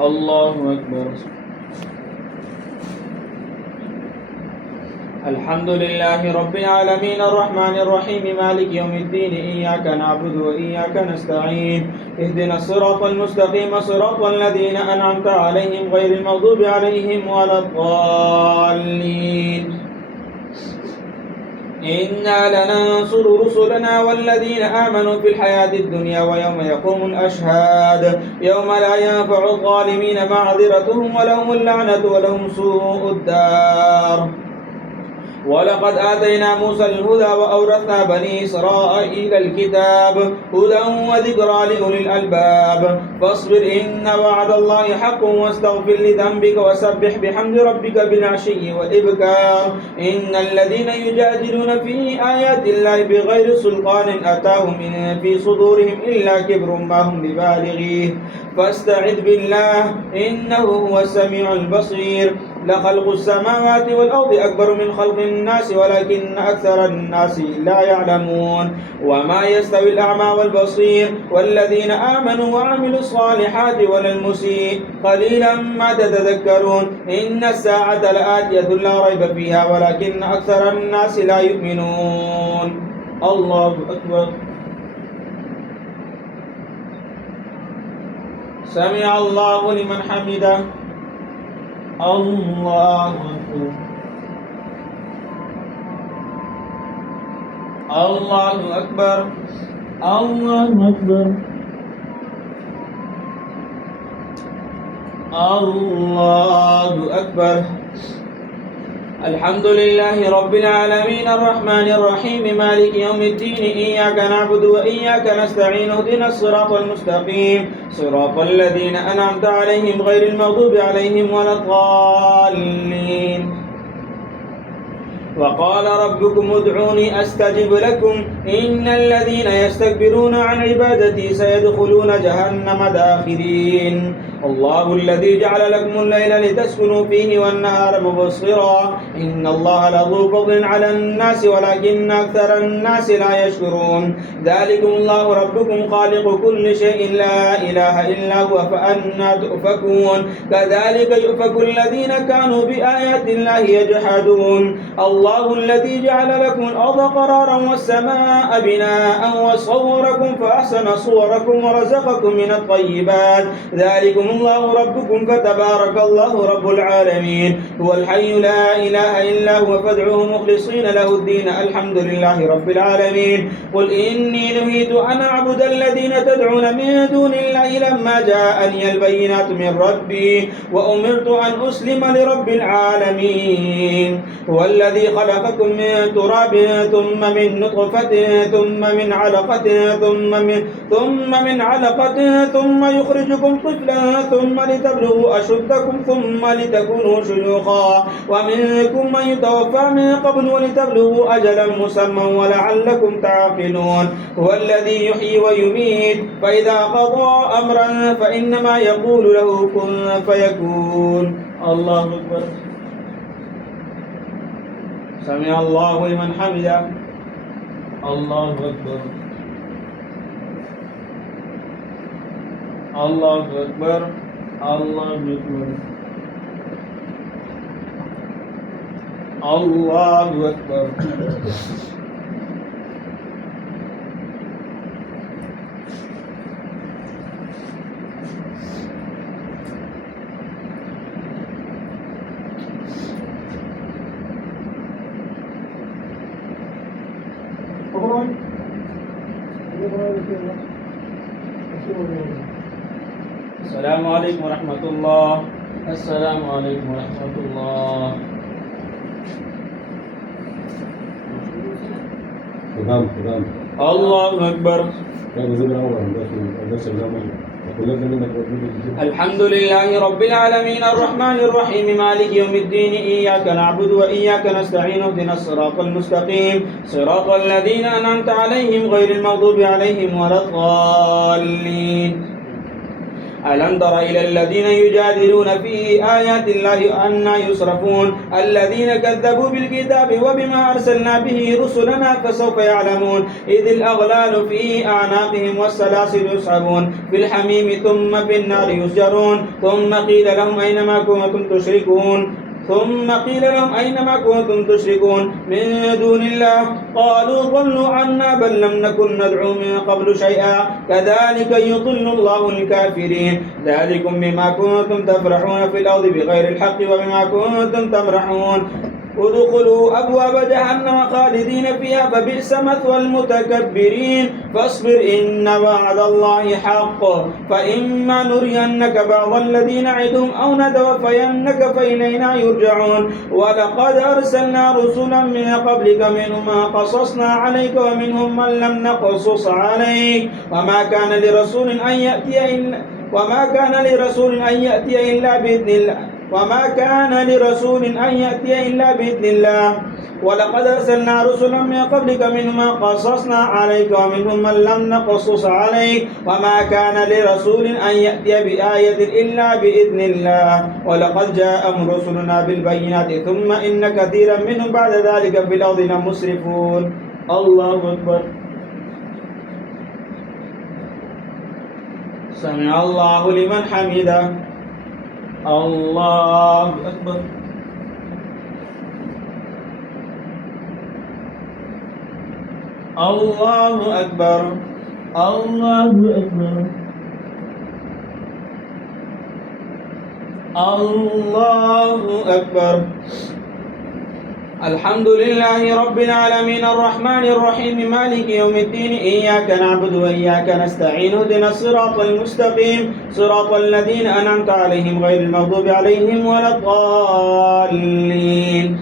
الله أكبر. الحمد لله رب العالمين الرحمن الرحيم مالك يوم الدين إياك نعبد وإياك نستعين اهدنا الصراط المستقيم صراط الذين أنعمت عليهم غير المغضوب عليهم ولا الضالين. إنا لننصر رسلنا والذين آمنوا في الحياة الدنيا ويوم يقوم الأشهاد يوم لا ينفع الظالمين معذرتهم ولهم اللعنة ولهم سوء الدار. ولقد آتينا موسى الهدى وأورثنا بني إسرائيل الكتاب هدى وذكرى لأولي الألباب. فاصبر إن وعد الله حق واستغفر لذنبك وسبح بحمد ربك بالعشي والإبكار. إن الذين يجادلون في آيات الله بغير سلطان أتاهم إن في صدورهم إلا كبر ما هم ببالغيه فاستعذ بالله إنه هو السميع البصير. لخلق السماوات والأرض أكبر من خلق الناس ولكن أكثر الناس لا يعلمون. وما يستوي الأعمى والبصير والذين آمنوا وعملوا الصالحات ولا المسيء قليلا ما تتذكرون. إن الساعة لآتية لا ريب فيها ولكن أكثر الناس لا يؤمنون. الله أكبر. سمع الله لمن حمده. الله أكبر. الله أكبر. الله أكبر. الله أكبر. الحمد لله رب العالمين الرحمن الرحيم مالك يوم الدين إياك نعبد وإياك نستعين اهدنا الصراط المستقيم صراط الذين أنعمت عليهم غير المغضوب عليهم ولا الضالين. وقال ربكم ادعوني أستجب لكم إن الذين يستكبرون عن عبادتي سيدخلون جهنم داخرين. الله الذي جعل لكم الليل لتسكنوا فيه والنهار مبصرا إن الله لذو فضل على الناس ولكن أكثر الناس لا يشكرون. ذلكم الله ربكم خالق كل شيء لا إله إلا هو فأنى تؤفكون. كذلك يؤفك الذين كانوا بآيات الله يجحدون. الله الذي جعل لكم الأرض قرارا والسماء بناء وصوركم فأحسن صوركم ورزقكم من الطيبات. ذلكم الله ربكم فتبارك الله رب العالمين. هو الحي لا إله إلا هو فادعوه مخلصين له الدين الحمد لله رب العالمين. قل إني نهيت أن أعبد الذين تدعون من دون الله لما جاءني البينات من ربي وأمرت أن أسلم لرب العالمين. هو الذي خلقكم من تراب ثم من نطفة ثم من علقة ثم من علقة ثم يخرجكم طفلا ثم لتبلغوا أشدكم ثم لتكونوا شيوخا ومنكم من يتوفى من قبل ولتبلغوا أجلا مسمى ولعلكم تعقلون. هو الذي يحيي ويميت فإذا قضى أمرا فإنما يقول له كن فيكون. الله أكبر. سمع الله لمن حمده. الله أكبر. الله أكبر. الله أكبر. الله أكبر. السلام عليكم ورحمة الله. السلام عليكم ورحمة الله. الله أكبر. الحمد لله رب العالمين الرحمن الرحيم مالك يوم الدين إياك نعبد وإياك نستعين اهدنا الصراط المستقيم صراط الذين أنعمت عليهم غير المغضوب عليهم ولا الضالين. ألم تر إلى الذين يجادلون في آيات الله أنى يصرفون الذين كذبوا بالكتاب وبما أرسلنا به رسلنا فسوف يعلمون إذ الأغلال في أعناقهم والسلاسل يسحبون في الحميم ثم في النار يسجرون ثم قيل لهم أينما كنتم تشركون من دون الله قالوا ضلوا عنا بل لم نكن ندعو من قبل شيئا كذلك يضل الله الكافرين ذلكم بما كنتم تفرحون في الأرض بغير الحق وبما كنتم تمرحون ادخلوا أبواب جهنم خالدين فيها فبئس مثوى المتكبرين فاصبر إن وعد الله حق فإما نرينك بعض الذين نعدهم أو نتوفينك فإلينا يرجعون ولقد أرسلنا رسلا من قبلك منهم من قصصنا عليك ومنهم من لم نقصص عليك وما كان لرسول أن يأتي إلا بإذن الله ولقد أرسلنا رسلا من قبلك منهم من قصصنا عليك ومنهم من لم نقصص عليك وما كان لرسول أن يأتي بآية إلا بإذن الله ولقد جاءهم رسلنا بالبينات ثم إن كثيرا منهم بعد ذلك في الأرض لمسرفون. الله أكبر. سمع الله لمن حمده. الله أكبر. الله أكبر. الله أكبر. الله أكبر. الحمد لله رب العالمين الرحمن الرحيم مالك يوم الدين إياك نعبد وإياك نستعين اهدنا الصراط المستقيم صراط الذين أنعمت عليهم غير المغضوب عليهم ولا الضالين.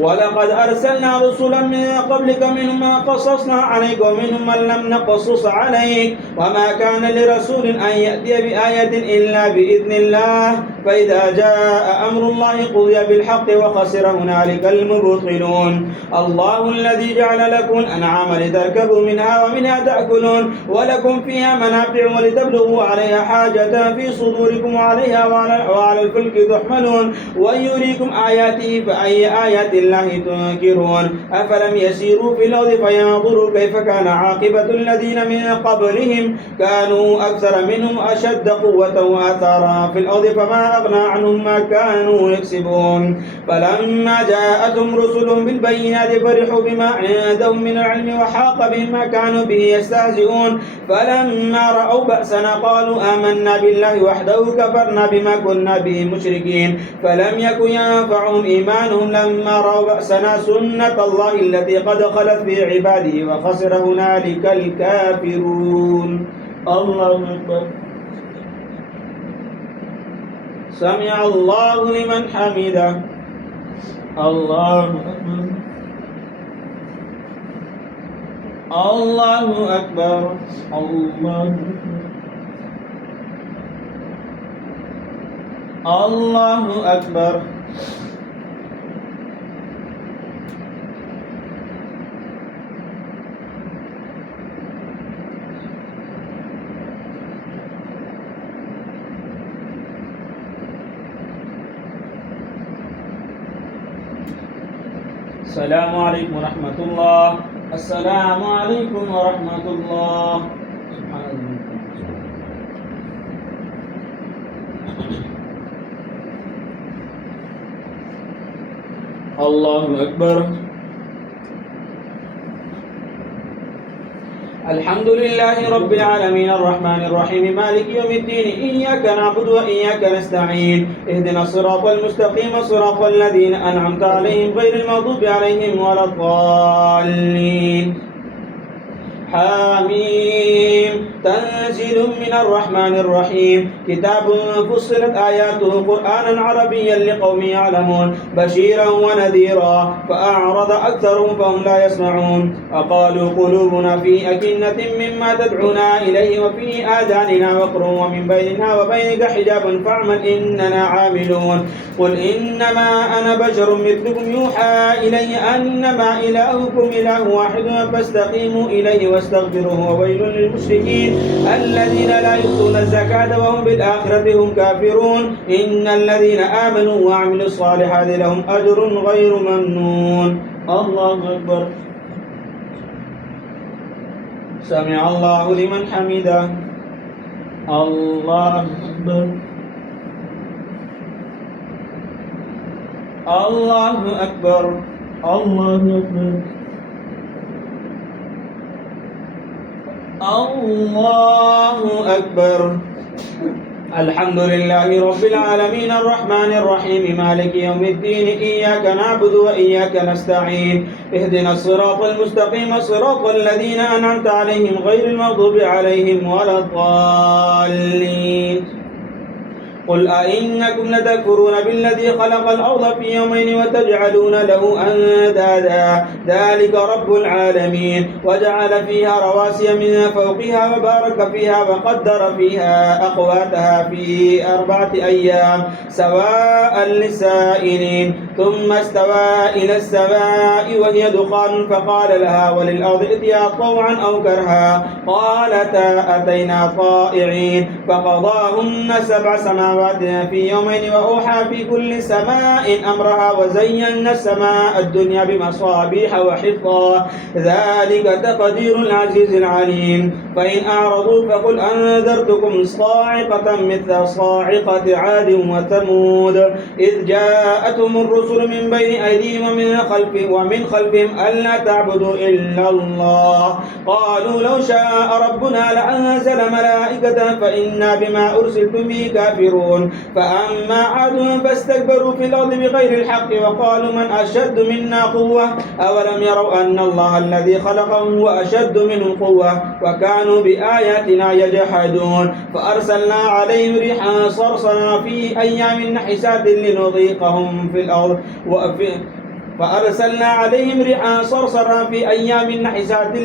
ولقد أرسلنا رسلا من قبلك منهم من قصصنا عليك ومنهم من لم نقصص عليك وما كان لرسول أن يأتي بآية إلا بإذن الله فإذا جاء أمر الله قضي بالحق وخسر هنالك المبطلون. الله الذي جعل لكم الأنعام لتركبوا منها ومنها تأكلون ولكم فيها منافع ولتبلغوا عليها حاجة في صدوركم وعلى الفلك تحملون ويريكم آياته فأي آيات الله تنكرون. أفلم يسيروا في الأرض فينظروا كيف كان عاقبة الذين من قبلهم كانوا أكثر منهم أشد قوة وآثارا في الأرض فما أغنى عنهم ما كانوا يكسبون. فلما جاءتهم رسلهم بالبينات فرحوا بما عندهم من العلم وحاق بهم ما كانوا به يستهزئون. فلما رأوا بأسنا قالوا آمنا بالله وحده كفرنا بما كنا به مشركين. فلم يكن ينفعهم إيمانهم لما رأوا بأسنا سنة الله التي قد خلت في عباده وخسر هنالك الكافرون. الله أكبر. سمع الله لمن حمده. الله أكبر. الله أكبر. الله أكبر. الله أكبر. السلام عليكم ورحمة الله. السلام عليكم ورحمة الله. سبحان الله. الله أكبر. الحمد لله رب العالمين الرحمن الرحيم مالك يوم الدين إياك نعبد وإياك نستعين اهدنا الصراط المستقيم صراط الذين أنعمت عليهم غير المغضوب عليهم ولا الضالين. حميم تنزيل من الرحمن الرحيم كتاب فصلت آياته قرآنا عربيا لقوم يعلمون بشيرا ونذيرا فأعرض أكثرهم فهم لا يسمعون. وقالوا قلوبنا في أكنة مما تدعونا إليه وفي آذاننا وقر ومن بيننا وبينك حجاب فاعمل إننا عاملون. قل إنما أنا بشر مثلكم يوحى إلي أنما إلهكم إله واحد فاستقيموا إليه فاستغفروه وويل للمشركين الذين لا يؤتون الزكاة وهم بالآخرة هم كافرون إن الذين آمنوا وعملوا الصالحات لهم أجر غير ممنون. الله أكبر. سمع الله لمن حمده. الله أكبر. الله أكبر. الله أكبر. الله أكبر. الحمد لله رب العالمين الرحمن الرحيم مالك يوم الدين إياك نعبد وإياك نستعين اهدنا الصراط المستقيم صراط الذين أنعمت عليهم غير المغضوب عليهم ولا الضالين. قل أئنكم لتكفرون بالذي خلق الأرض في يومين وتجعلون له أندادا ذلك رب العالمين وجعل فيها رواسي من فوقها وبارك فيها وقدر فيها أقواتها في 4 أيام سواء للسائلين ثم استوى إلى السماء وهي دخان فقال لها وللأرض ائتيا طوعا أو كرها قالتا أتينا طائعين فقضاهن 7 سماوات في يومين وأوحى في كل سماء أمرها وزينا السماء الدنيا بمصابيح وحفظا ذلك تقدير العزيز العليم. فإن أعرضوا فقل أنذرتكم صاعقة مثل صاعقة عاد وثمود إذ جاءتهم الرسل من بين أيديهم ومن خلفهم ألا تعبدوا إلا الله قالوا لو شاء ربنا لأنزل ملائكة فإنا بما أرسلتم به كافرون. فأما عاد فاستكبروا في الأرض بغير الحق وقالوا من أشد منا قوة أولم يروا أن الله الذي خلقهم هو أشد منهم قوة وكانوا بآياتنا يجحدون. فأرسلنا عليهم ريحا صرصرا في أيام نحسات لنذيقهم في الأرض فأرسلنا عليهم ريحا صرصرا في أيام نحسات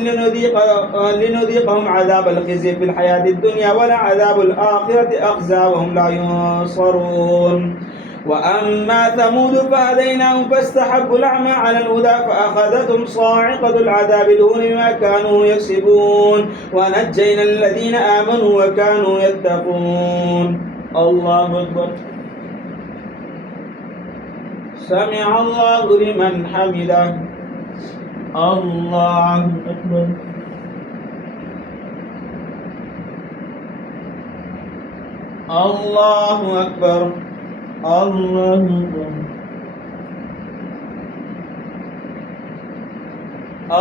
لنذيقهم عذاب الخزي في الحياة الدنيا ولعذاب الآخرة أخزى وهم لا ينصرون. وأما ثمود فهديناهم فاستحبوا الأعمى على الهدى فأخذتهم صاعقة العذاب الهون بما كانوا يكسبون ونجينا الذين آمنوا وكانوا يتقون. الله أكبر. سمع الله لمن حمده. الله أكبر. الله أكبر. الله أكبر.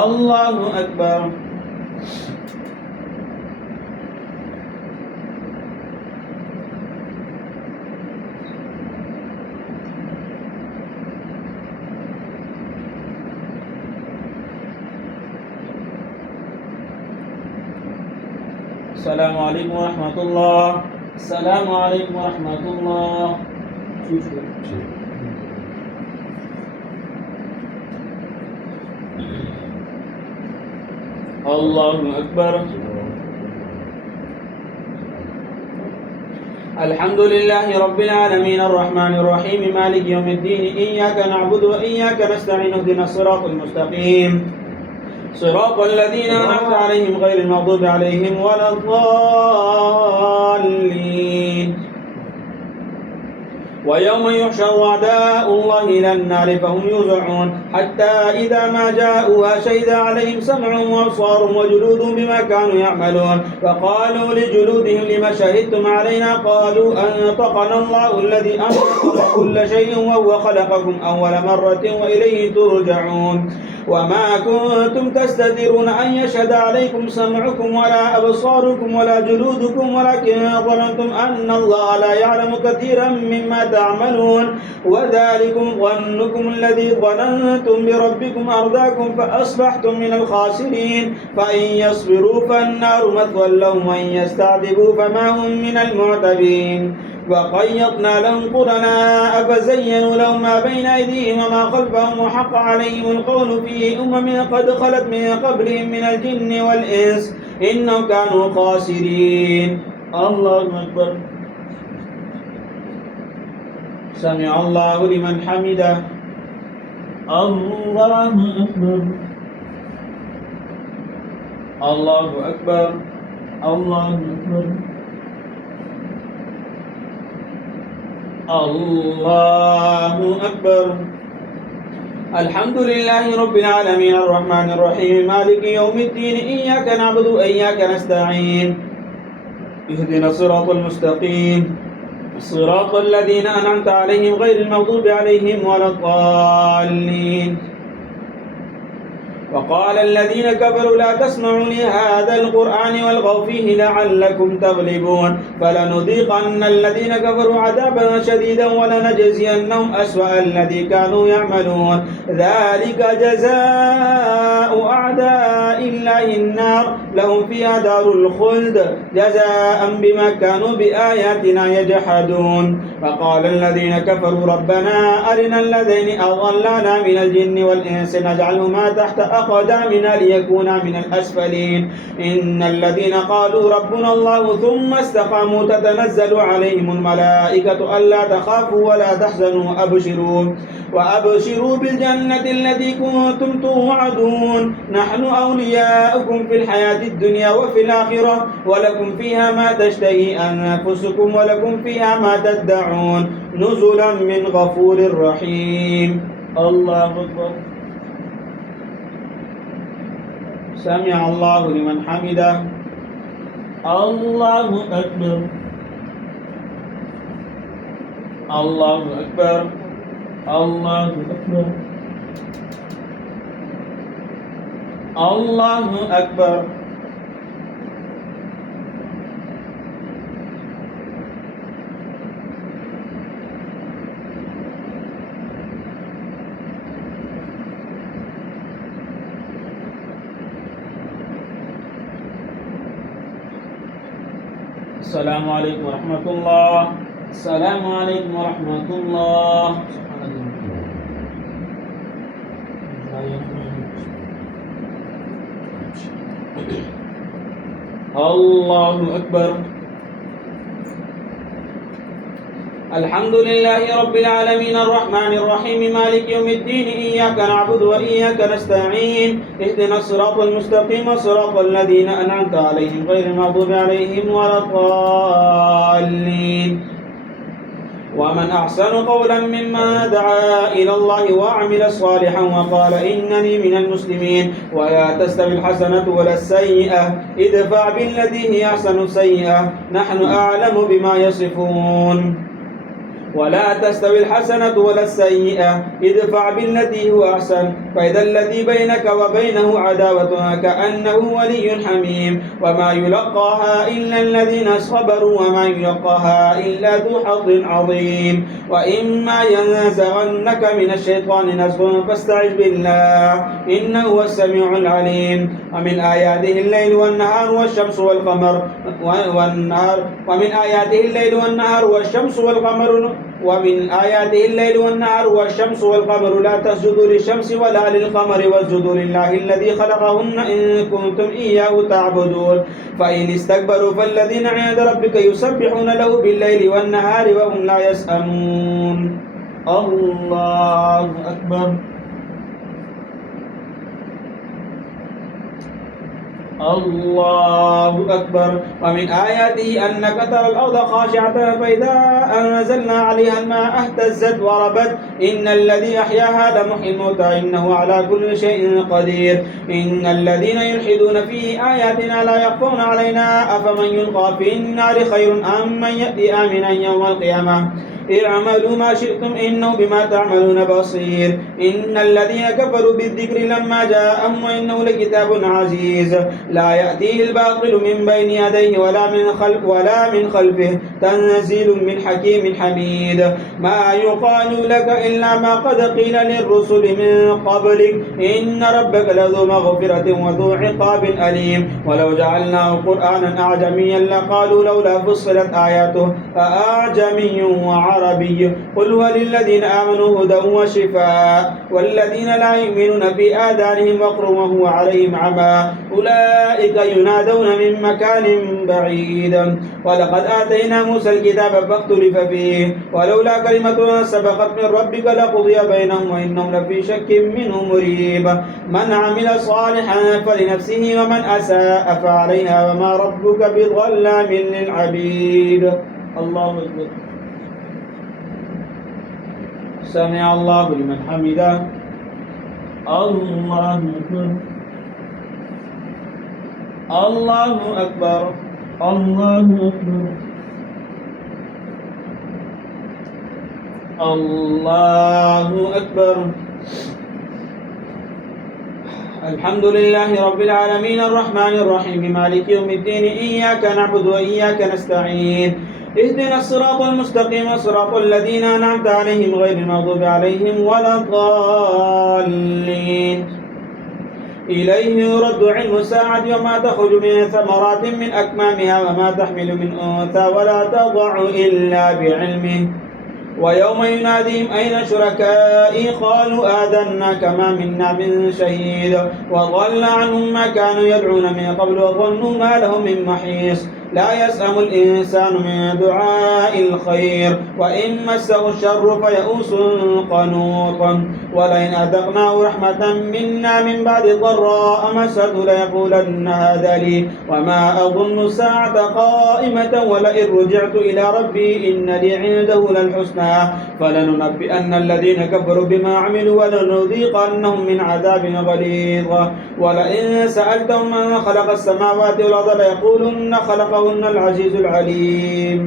الله أكبر. السلام عليكم ورحمة الله. السلام عليكم ورحمة الله. الله أكبر. الحمد لله رب العالمين الرحمن الرحيم مالك يوم الدين إياك نعبد وإياك نستعين اهدنا الصراط المستقيم صراط الذين أنعمت عليهم غير المغضوب عليهم ولا الضالين. ويوم يحشر أعداء الله إلى النار فهم يوزعون حتى إذا ما جاءوها شهد عليهم سمعهم وأبصارهم وجلودهم بما كانوا يعملون وقالوا لجلودهم لما شهدتم علينا قالوا أنطقنا الله الذي أنطق كل شيء وهو خلقكم أول مرة وإليه ترجعون. وما كنتم تستترون أن يشهد عليكم سمعكم ولا أبصاركم ولا جلودكم ولكن ظننتم أن الله لا يعلم كثيرا مما تعملون وذلكم ظنكم الذي ظننتم بربكم أرداكم فأصبحتم من الخاسرين. فإن يصبروا فالنار مثوى لهم وإن يستعذبوا فما هم من المعتبين. وقيضنا لهم قرناء فزينوا لهم ما بين أيديهم وما خلفهم وحق عليهم القول في قد خلت من قبلهم من الجن والإنس إنهم كانوا خاسرين. الله أكبر. سمع الله لمن حمده. الله أكبر. الله أكبر الله أكبر الله أكبر الحمد لله رب العالمين الرحمن الرحيم مالك يوم الدين إياك نعبد وإياك نستعين اهدنا الصراط المستقيم صراط الذين أنعمت عليهم غير المغضوب عليهم ولا الضالين وقال الذين كفروا لا تسمعوا لهذا القرآن والغوا فيه لعلكم تغلبون فلنذيقن الذين كفروا عذابا شديدا ولنجزينهم أسوأ الذي كانوا يعملون ذلك جزاء أعداء الله النار لهم فيها دار الخلد جزاء بما كانوا بآياتنا يجحدون وقال الذين كفروا ربنا أرنا الذين أضلانا من الجن والإنس نجعلهما تحت أقدامنا ليكونا من الأسفلين إن الذين قالوا ربنا الله ثم استقاموا تتنزل عليهم الملائكة ألا تخافوا ولا تحزنوا وأبشروا بالجنة التي كنتم توعدون نحن أولياؤكم في الحياة الدنيا وفي الآخرة ولكم فيها ما تشتهي أنفسكم ولكم فيها ما تدعون نزلا من غفور رحيم الله أكبر سمع الله لمن حمده الله أكبر الله أكبر الله أكبر الله أكبر السلام عليكم ورحمة الله السلام عليكم ورحمة الله الله أكبر الحمد لله رب العالمين الرحمن الرحيم مالك يوم الدين إياك نعبد وإياك نستعين اهدنا الصراط المستقيم صراط الذين أنعمت عليهم غير المغضوب عليهم ولا الضالين ومن أحسن قولا ممن دعا إلى الله وعمل صالحا وقال إنني من المسلمين ولا تستوي الحسنة ولا السيئة ادفع بالتي هي أحسن السيئة نحن أعلم بما يصفون ولا تستوي الحسنة ولا السيئة ادفع بالتي هو أحسن فإذا الذي بينك وبينه عداوة كأنه ولي حميم وما يلقاها إلا الذين صبروا وما يلقاها إلا ذو حظ عظيم وإما ينزغنك من الشيطان نزغ فاستعذ بالله إنه هو السميع العليم ومن آياته الليل والنهار والشمس والقمر ومن آياته الليل والنهار والشمس والقمر ومن آياته الليل والنهار والشمس والقمر لا تسجدوا للشمس ولا للقمر واسجدوا لله الذي خلقهن إن كنتم إياه تعبدون فإن استكبروا فالذين عند ربك يسبحون له بالليل والنهار وهم لا يسأمون الله أكبر الله أكبر ومن آياته أنك ترى الأرض خاشعة فإذا أنزلنا عليها الماء اهتزت وربت إن الذي أحياها لمحيي الموتى إنه على كل شيء قدير إن الذين يلحدون في آياتنا لا يخفون علينا أفمن يلقى في النار خير أم من يأتي آمنا يوم القيامة اعملوا ما شئتم إنه بما تعملون بصير إن الذين كفروا بالذكر لما جاءهم وإنه لكتاب عزيز لا يأتيه الباطل من بين يديه ولا من خلفه تنزيل من حكيم حميد ما يقال لك إلا ما قد قيل للرسل من قبلك إن ربك لذو مغفرة وذو عقاب أليم ولو جعلناه قرآنا أعجميا لقالوا لولا فصلت آياته أأعجمي وعربي عربي قل هو للذين آمنوا هدى وشفاء والذين لا يؤمنون في آذانهم وقر وهو عليهم عمى أولئك ينادون من مكان بعيد ولقد آتينا موسى الكتاب فاختلف فيه ولولا كلمة سبقت من ربك لقضي بينهم وإنهم لفي شك منه مريب من عمل صالحا فلنفسه ومن أساء فعليها وما ربك بظلام للعبيد. الله أكبر. سمع الله لمن حمده. الله أكبر. الله أكبر. الله أكبر. الله أكبر. الحمد لله رب العالمين الرحمن الرحيم مالك يوم الدين إياك نعبد وإياك نستعين اهدنا الصراط المستقيم صراط الذين أنعمت عليهم غير المغضوب عليهم ولا الضالين. إليه يرد علم الساعة وما تخرج من ثمرات من أكمامها وما تحمل من أنثى ولا تضع إلا بعلمه ويوم يناديهم أين شركائي قالوا آذناك ما منا من شهيد وضل عنهم ما كانوا يدعون من قبل وظنوا ما لهم من محيص لا يسأم الإنسان من دعاء الخير وإن مسه الشر فيئوس قنوط ولئن أذقناه رحمة منا من بعد ضراء مسته ليقولن هذا لي وما أظن الساعة قائمة ولئن رجعت إلى ربي إن لي عنده للحسنى فلننبئن الذين كفروا بما عملوا ولنذيقنهم من عذاب غليظ ولئن سألتهم من خلق السماوات والأرض ليقولن خلقهن العزيز العليم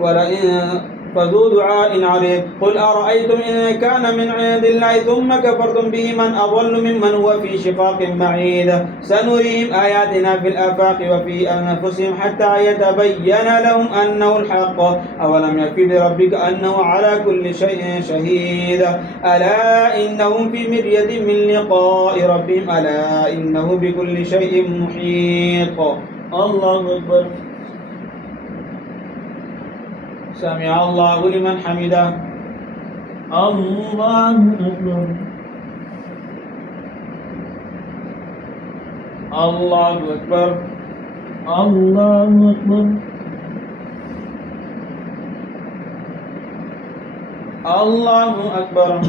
ولئن فذو دعاء عريض قل أرأيتم إن كان من عند الله ثم كفرتم به من أضل ممن هو في شقاق بعيد سنريهم آياتنا في الآفاق وفي أنفسهم حتى يتبين لهم أنه الحق أولم يكفي بربك أنه على كل شيء شهيد ألا إنهم في مرية من لقاء ربهم ألا إنه بكل شيء محيط. الله أكبر. سمع الله لمن حمده. الله أكبر. الله أكبر. الله أكبر. الله أكبر.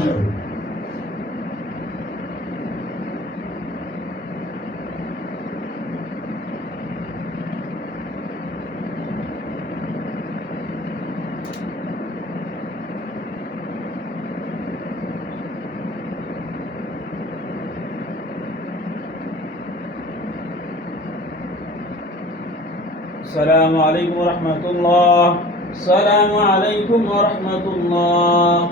السلام عليكم ورحمة الله. السلام عليكم ورحمة الله.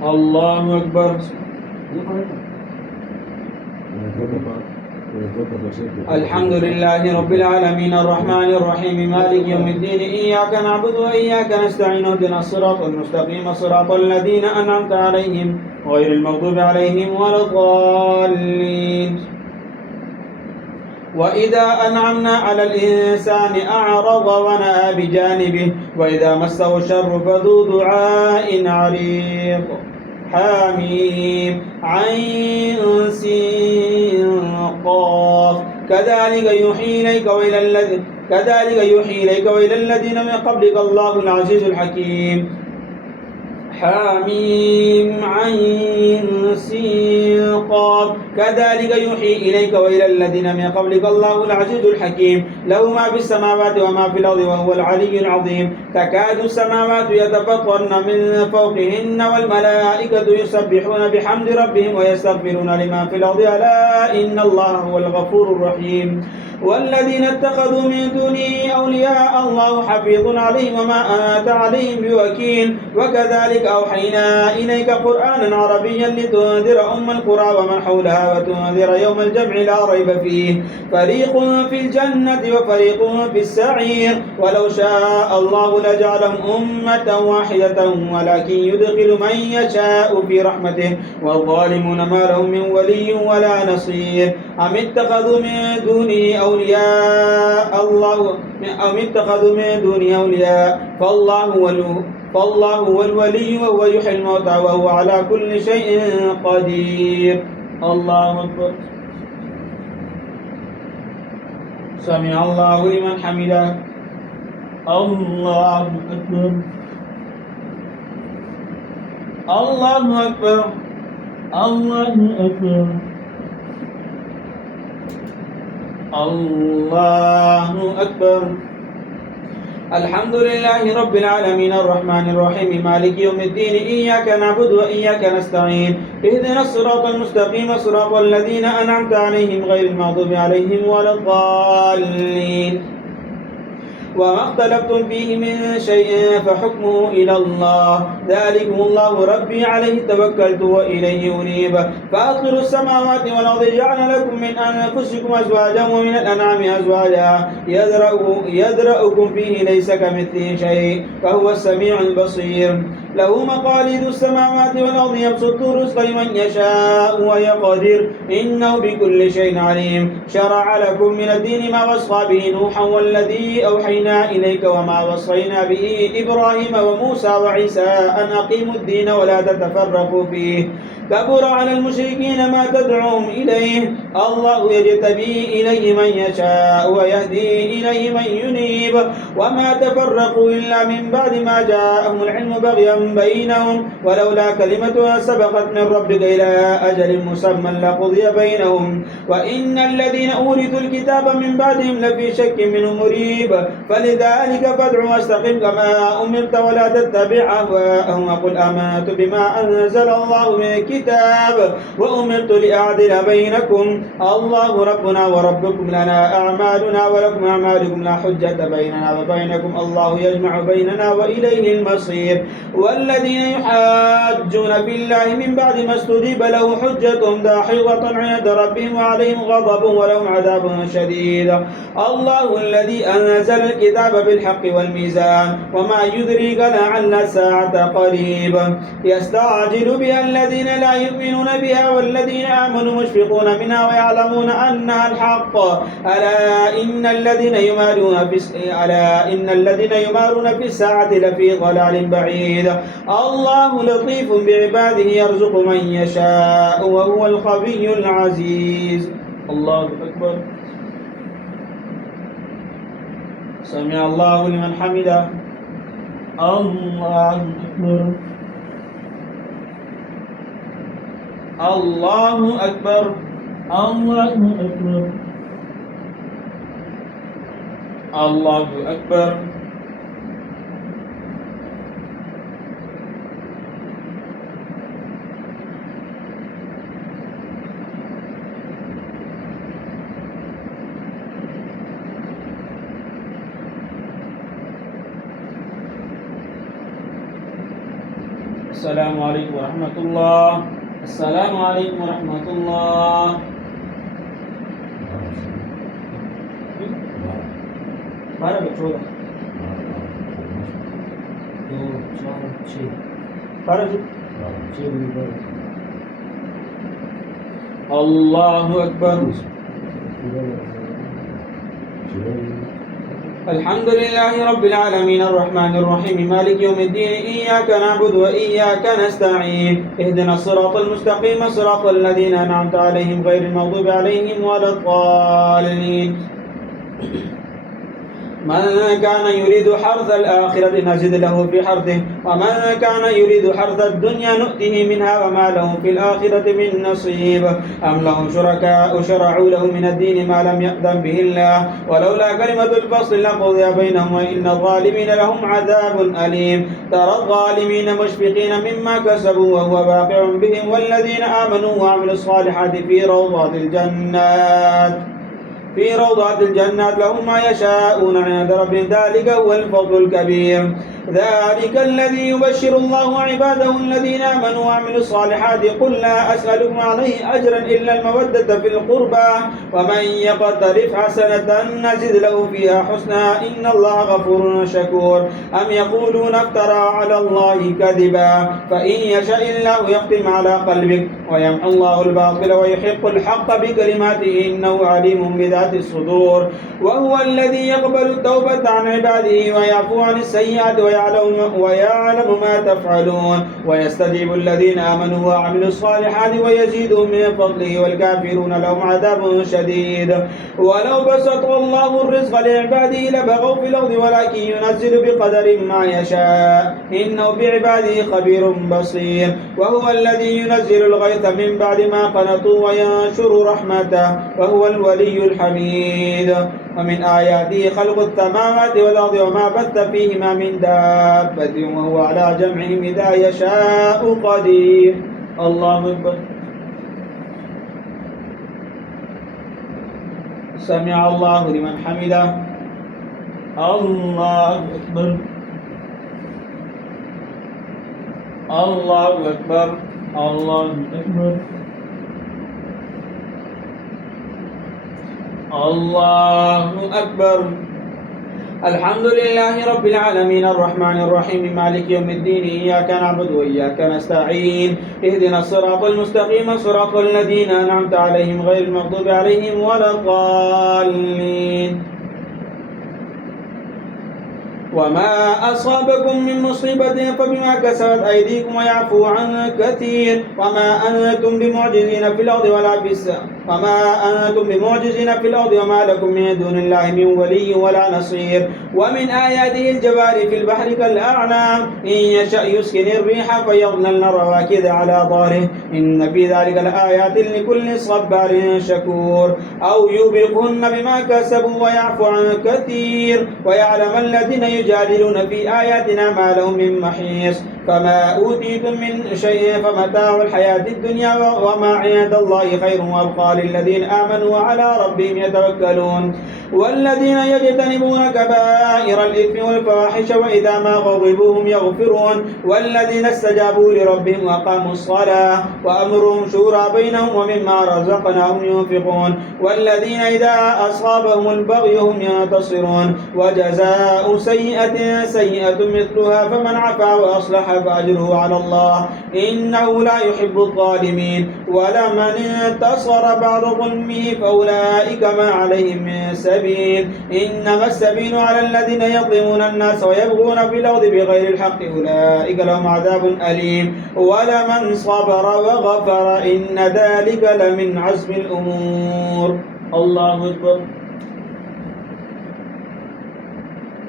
الله أكبر. الحمد لله رب العالمين الرحمن الرحيم مالك يوم الدين إياك نعبد وإياك نستعين اهدنا الصراط المستقيم صراط الذين أنعمت عليهم غير المغضوب عليهم ولا الضالين. وإذا أنعمنا على الإنسان أعرض ونأى بجانبه وإذا مسه الشر فذو دعاء عريض. حميم عين سين قاف كذلك يوحي إليك وإلى الذين من قبلك الله العزيز الحكيم. حميم عين سين قاف كذلك يوحي إليك وإلى الذين من قبلك الله العزيز الحكيم له ما في السماوات وما في الأرض وهو العلي العظيم. تكاد السماوات يتفطرن من فوقهن والملائكة يسبحون بحمد ربهم ويستغفرون لمن في الأرض ألا إن الله هو الغفور الرحيم. والذين اتخذوا من دونه أولياء الله حفيظ عليهم وما أنت عليهم بوكيل وكذلك أوحينا إليك قرآنا عربيا لتنذر أم القرى ومن حولها وتنذر يوم الجمع لا ريب فيه فريق في الجنة وفريق في السعير ولو شاء الله لجعلهم أمة واحدة ولكن يدخل من يشاء في رحمته والظالمون ما لهم من ولي ولا نصير أم اتخذوا من دونه أولياء فالله هو الولي وهو يحيي الموتى وهو على كل شيء قدير. الله أكبر. سمع الله لمن حمده. الله أكبر. الله أكبر. الله أكبر. الله أكبر. الحمد لله رب العالمين الرحمن الرحيم مالك يوم الدين إياك نعبد وإياك نستعين اهدنا الصراط المستقيم صراط الذين أنعمت عليهم غير المغضوب عليهم ولا الضالين وما اختلفتم فيه من شيء فحكمه إلى الله ذلكم الله ربي عليه توكلت وإليه أنيب فأطر السماوات والأرض جعل لكم من أنفسكم أزواجا ومن الأنعام أزواجا يذرأكم فيه ليس كمثله شيء فهو السميع البصير له مقاليد السماوات والأرض يبسط الرزق لمن يشاء ويقدر إنه بكل شيء عليم شرع لكم من الدين ما وصى به نوحا والذي أوحينا إليك وما وصينا به إبراهيم وموسى وعيسى أن أقيموا الدين ولا تتفرقوا فيه كبر على المشركين ما تدعوهم إليه الله يجتبي إليه من يشاء ويهدي إليه من ينيب وما تفرقوا إلا من بعد ما جاءهم العلم بغيا بينهم ولولا كلمة سبقت من ربك إلى أجل مسمى لقضي بينهم وإن الذين أورثوا الكتاب من بعدهم لفي شك منه مريب فلذلك فادع واستقم كما أمرت ولا تتبع أهواءهم وقل آمنت بما أنزل الله من الكتاب وأمرت لأعدل بينكم الله ربنا وربكم لنا أعمالنا ولكم أعمالكم لا حجة بيننا وبينكم الله يجمع بيننا وإليه المصير والذين يحاجون في الله من بعد ما استجيب له حجتهم داحضة عند ربهم وعليهم غضب ولهم عذاب شديد الله الذي أنزل الكتاب بالحق والميزان وما يدريك لعل الساعة قريبة يستعجل بها الذين لا يؤمنون بها والذين آمنوا مشفقون منها ويعلمون أنها الحق ألا إن الذين يمارون في الساعة لفي ضلال بعيد الله لطيف بعباده يرزق من يشاء وهو القوي العزيز. الله أكبر. سمع الله لمن حمده. الله أكبر. الله أكبر. الله أكبر. الله أكبر. السلام عليكم ورحمة الله. السلام عليكم ورحمة الله. बारह पे 14 2 4 6 12 الله أكبر. الحمد لله رب العالمين الرحمن الرحيم مالك يوم الدين إياك نعبد وإياك نستعين اهدنا الصراط المستقيم صراط الذين أنعمت عليهم غير المغضوب عليهم ولا الضالين من كان يريد حرث الآخرة نزد له في حرثه ومن كان يريد حرث الدنيا نؤته منها وما له في الآخرة من نصيب أم لهم شركاء شرعوا له من الدين ما لم يأذن به الله ولولا كلمة الفصل لقضي بينهم وإن الظالمين لهم عذاب أليم ترى الظالمين مشفقين مما كسبوا وهو واقع بهم والذين آمنوا وعملوا الصالحات في روضات الجنات في روضات الجنات لهم ما يشاءون عند ربهم ذلك هو الفضل الكبير. ذلك الذي يبشر الله عباده الذين آمنوا وعملوا الصالحات قل لا أسألكم عليه أجرا إلا المودة في القربى ومن يقترف حسنة نزد له فيها حسنا إن الله غفور شكور. أم يقولون افترى على الله كذبا فإن يشاء الله يختم على قلبك ويمحو الله الباطل ويحق الحق بكلماته إنه عليم بذات الصدور. وهو الذي يقبل التوبة عن عباده ويعفو عن السيئات ويعلم ما تفعلون ويستجيب الذين آمنوا وعملوا الصالحات ويزيدهم من فضله والكافرون لهم عذاب شديد. ولو بسط الله الرزق لعباده لبغوا في الأرض ولكن ينزل بقدر ما يشاء إنه بعباده خبير بصير. وهو الذي ينزل الغيث من بعد ما قنطوا وينشر رحمته وهو الولي الحميد. ومن آياته خلق السماوات والأرض وما بث فيهما من دابة وهو على جمعهم إذا يشاء قدير. الله أكبر. سمع الله لمن حمده. الله أكبر. الله أكبر. الله أكبر. الله أكبر. الحمد لله رب العالمين الرحمن الرحيم مالك يوم الدين إياك نعبد وإياك نستعين اهدنا الصراط المستقيم صراط الذين أنعمت عليهم غير المغضوب عليهم ولا الضالين. وما أصابكم من مصيبة فبما كسبت أيديكم ويعفو عن كثير وما أنتم بمعجزين في الأرض وما لكم من دون الله من ولي ولا نصير. ومن آياته الجبال في البحر كالأعلام إن يشأ يسكن الريح فيظللن رواكد على ظهره إن في ذلك لآيات لكل صبار شكور. أو يوبقهن بما كسبوا ويعفو عن كثير ويعلم الذين يجادلون في آياتنا ما لهم من محيص. فما أوتيتم من شيء فمتاع الحياة الدنيا وما عند الله خير وأبقى للذين آمنوا وعلى ربهم يتوكلون. والذين يجتنبون كبائر الإثم والفواحش وإذا ما غضبوا هم يغفرون. والذين استجابوا لربهم وأقاموا الصلاة وأمرهم شورى بينهم ومما رزقناهم ينفقون. والذين إذا أصابهم البغي هم ينتصرون. وجزاء سيئة سيئة مثلها فمن عفا وأصلح فأجره على الله إنه لا يحب الظالمين. ولمن انتصر بعد ظلمه فأولئك ما عليهم من سبيل إنما السبيل على الذين يظلمون الناس ويبغون في الأرض بغير الحق أولئك لهم عذاب أليم. ولمن صبر وغفر إن ذلك لمن عزم الأمور. الله أكبر.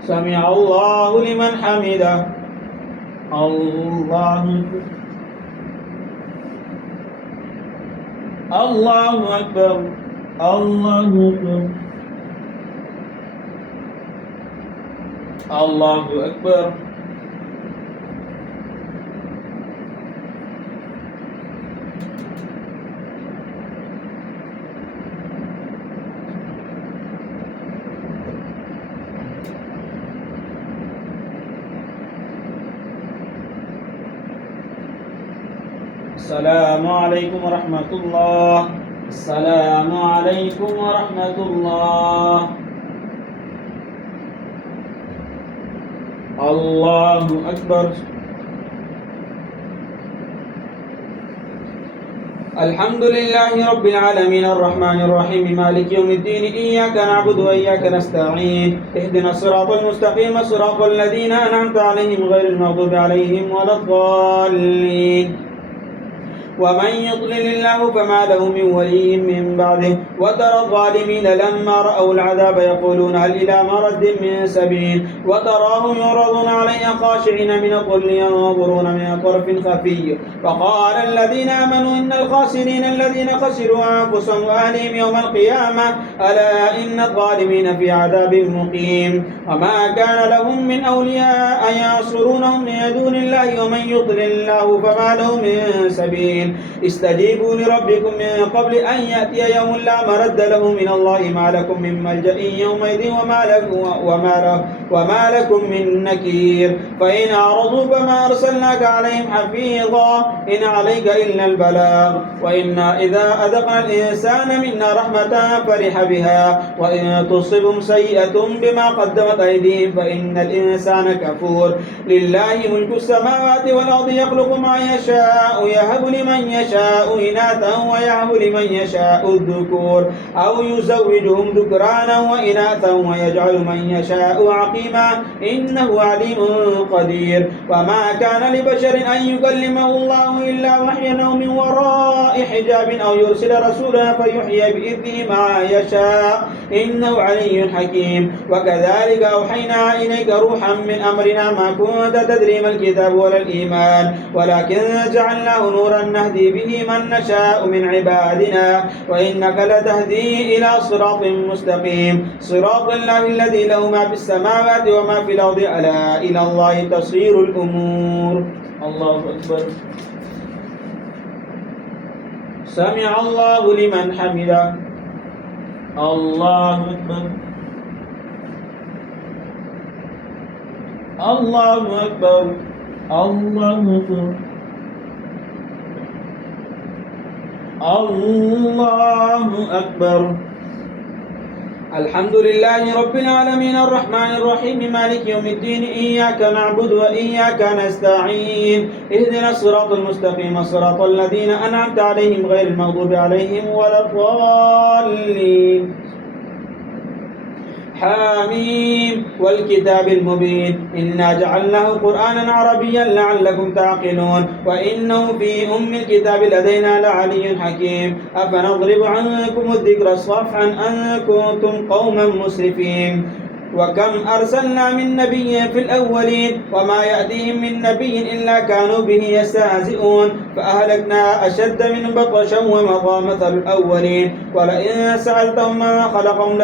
سمع الله لمن حمده. الله أكبر. الله أكبر. الله أكبر. الله أكبر. السلام عليكم ورحمة الله. السلام عليكم ورحمة الله. الله أكبر. الحمد لله رب العالمين الرحمن الرحيم مالك يوم الدين إياك نعبد وإياك نستعين اهدنا الصراط المستقيم صراط الذين أنعمت عليهم غير المغضوب عليهم ولا الضالين. ومن يضلل الله فما له من ولي من بعده. وترى الظالمين لما رأوا العذاب يقولون هل إلى مرد من سبيل وتراهم يعرضون عليه خاشعين من الظل ينظرون من طرف خفي. وقال الذين آمنوا إن الخاسرين الذين خسروا أنفسهم وأهليهم يوم القيامة ألا إن الظالمين في عذاب مقيم. وما كان لهم من أولياء ينصرونهم من دون الله ومن يضلل الله فما له من سبيل المستقيم استجيبوا لربكم من قبل أن يأتي يوم لا مرد له من الله ما لكم من ملجأ يومئذ وما لكم من نكير فإن أعرضوا فما أرسلناك عليهم حفيظا إن عليك إلا البلاغ وإنا إذا أذقنا الإنسان منا رحمة فرح بها وإن تصبهم سيئة بما قدمت أيديهم فإن الإنسان كفور لله ملك السماوات والأرض يخلق ما يشاء يهب لمن يشاء إناثا ويهب لمن يشاء الذكور أو يزوجهم ذكرانا وإناثا ويجعل من يشاء عقيما إنه عليم قدير وما كان لبشر أن يكلمه الله إلا وحيا أو من وراء حجاب أو يرسل رسولا فيحيي بإذنه ما يشاء إنه علي حكيم وكذلك أوحينا إليك روحا من أمرنا ما كنت تدري ما الكتاب ولا الإيمان ولكن جعلناه نورا نهدي به من نشاء من عبادنا وإنك لتهدي إلى صراط مستقيم صراط الله الذي له ما في السماوات وما في الأرض ألا إلى الله تصير الأمور الله أكبر سمع الله لمن حمده الله أكبر الله أكبر الله أكبر الله أكبر الحمد لله رب العالمين الرحمن الرحيم مالك يوم الدين إياك نعبد وإياك نستعين اهدنا الصراط المستقيم صراط الذين أنعمت عليهم غير المغضوب عليهم ولا الضالين حاميم والكتاب المبين إنا جعلناه قرآنا عربيا لعلكم تعقلون وإنه في أم الكتاب لدينا لعلي حكيم أفنضرب عنكم الذكر صفحا أن كنتم قوما مسرفين وكم أرسلنا من نبي في الأولين وما يأتيهم من نبي إلا كانوا به يستهزئون فأهلكنا أشد من بطشا ومضى مثل الأولين ولئن سألتهم ما خلقهم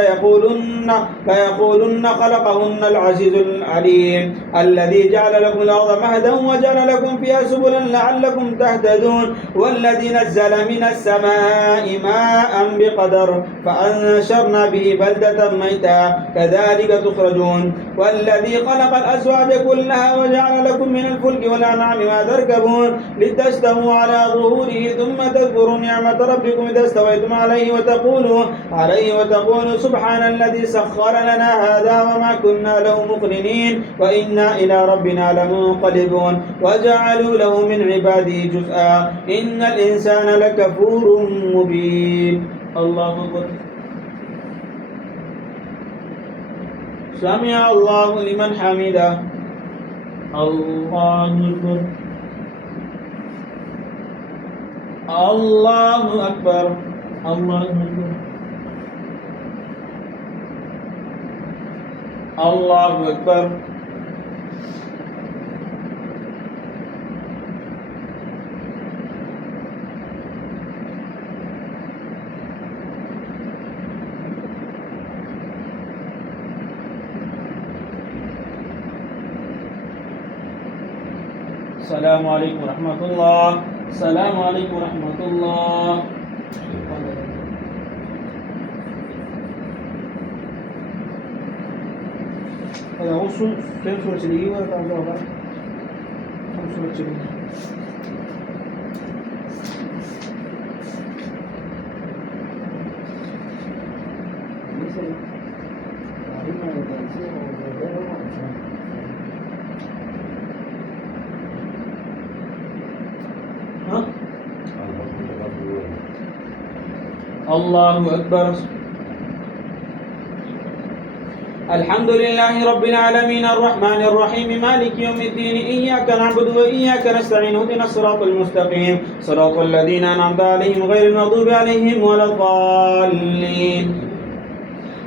ليقولن خلقهن العزيز العليم الذي جعل لكم الأرض مهدا وجعل لكم فيها سبلا لعلكم تهتدون والذي نزل من السماء ماء بقدر فأنشرنا به بلدة ميتا كذلك تخرجون والذي خلق الأزواج كلها وجعل لكم من الفلك والأنعام ما تركبون لتستووا على ظهوره ثم تذكروا نعمة ربكم إذا استويتم عليه وتقولوا سبحان الذي سخر لنا هذا وما كنا له مقرنين وإنا إلى ربنا لمنقلبون وجعلوا له من عباده جزءا إن الإنسان لكفور مبين الله أكبر سمع الله لمن حمده الله أكبر الله أكبر الله أكبر الله أكبر السلام عليكم ورحمة الله السلام عليكم ورحمة الله هذا هو فين سورة الإيه ولا تعرفها سورة الإيه الله أكبر الحمد لله رب العالمين الرحمن الرحيم مالك يوم الدين إياك نعبد وإياك نستعين اهدنا الصراط المستقيم صراط الذين أنعمت عليهم غير المغضوب عليهم ولا الضالين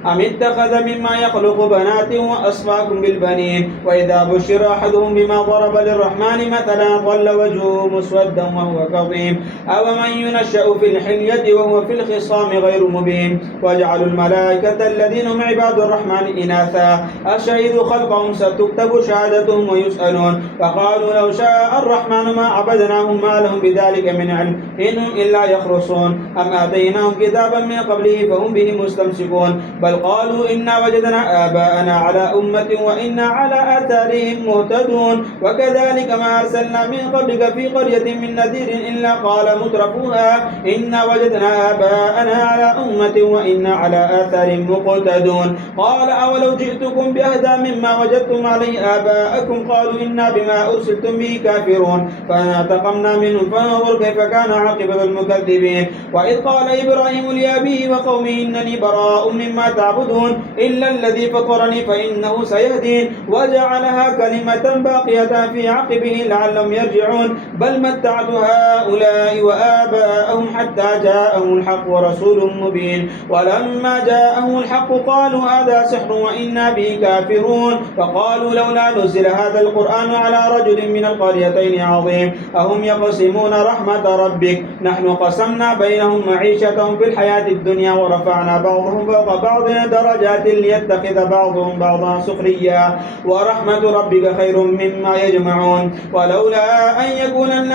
أم اتخذ مما يخلق بنات وأصفاكم بالبنين وإذا بشر أحدهم بما ضرب للرحمن مثلا ظل وجهه مسودا وهو كظيم أومن ينشأ في الحلية وهو في الخصام غير مبين وجعلوا الملائكة الذين هم عباد الرحمن إناثا أشهدوا خلقهم ستكتب شهادتهم ويسألون وقالوا لو شاء الرحمن ما عبدناهم ما لهم بذلك من علم إنهم إلا يخرصون أم آتيناهم كتابا من قبله فهم به مستمسكون بل قالوا إنا وجدنا آباءنا على أمة وإنا على آثارهم مهتدون وكذلك ما أرسلنا من قبلك في قرية من نذير إلا قال مترفوها إنا وجدنا آباءنا على أمة وإنا على آثارهم مقتدون قال أولو جئتكم بأهدى مما وجدتم عليه آباءكم قالوا إنا بما أرسلتم به كافرون فانتقمنا منهم فانظر كيف كان عاقبة المكذبين وإذ قال إبراهيم لأبيه وقومه إنني براء مما تعبدون إلا الذي فطرني فإنه سيهدين وجعلها كلمة باقية في عقبه لعلهم يرجعون بل متعت هؤلاء وآباءهم حتى جاءهم الحق ورسول مبين ولما جاءهم الحق قالوا هذا سحر وإنا به كافرون وقالوا لولا نزل هذا القرآن على رجل من القريتين عظيم أهم يقسمون رحمة ربك نحن قسمنا بينهم معيشتهم في الحياة الدنيا ورفعنا بعضهم فوق بعض درجات ليتخذ بعضهم بعضا سخريا ورحمة ربك خير مما يجمعون ولولا أن يكون الناس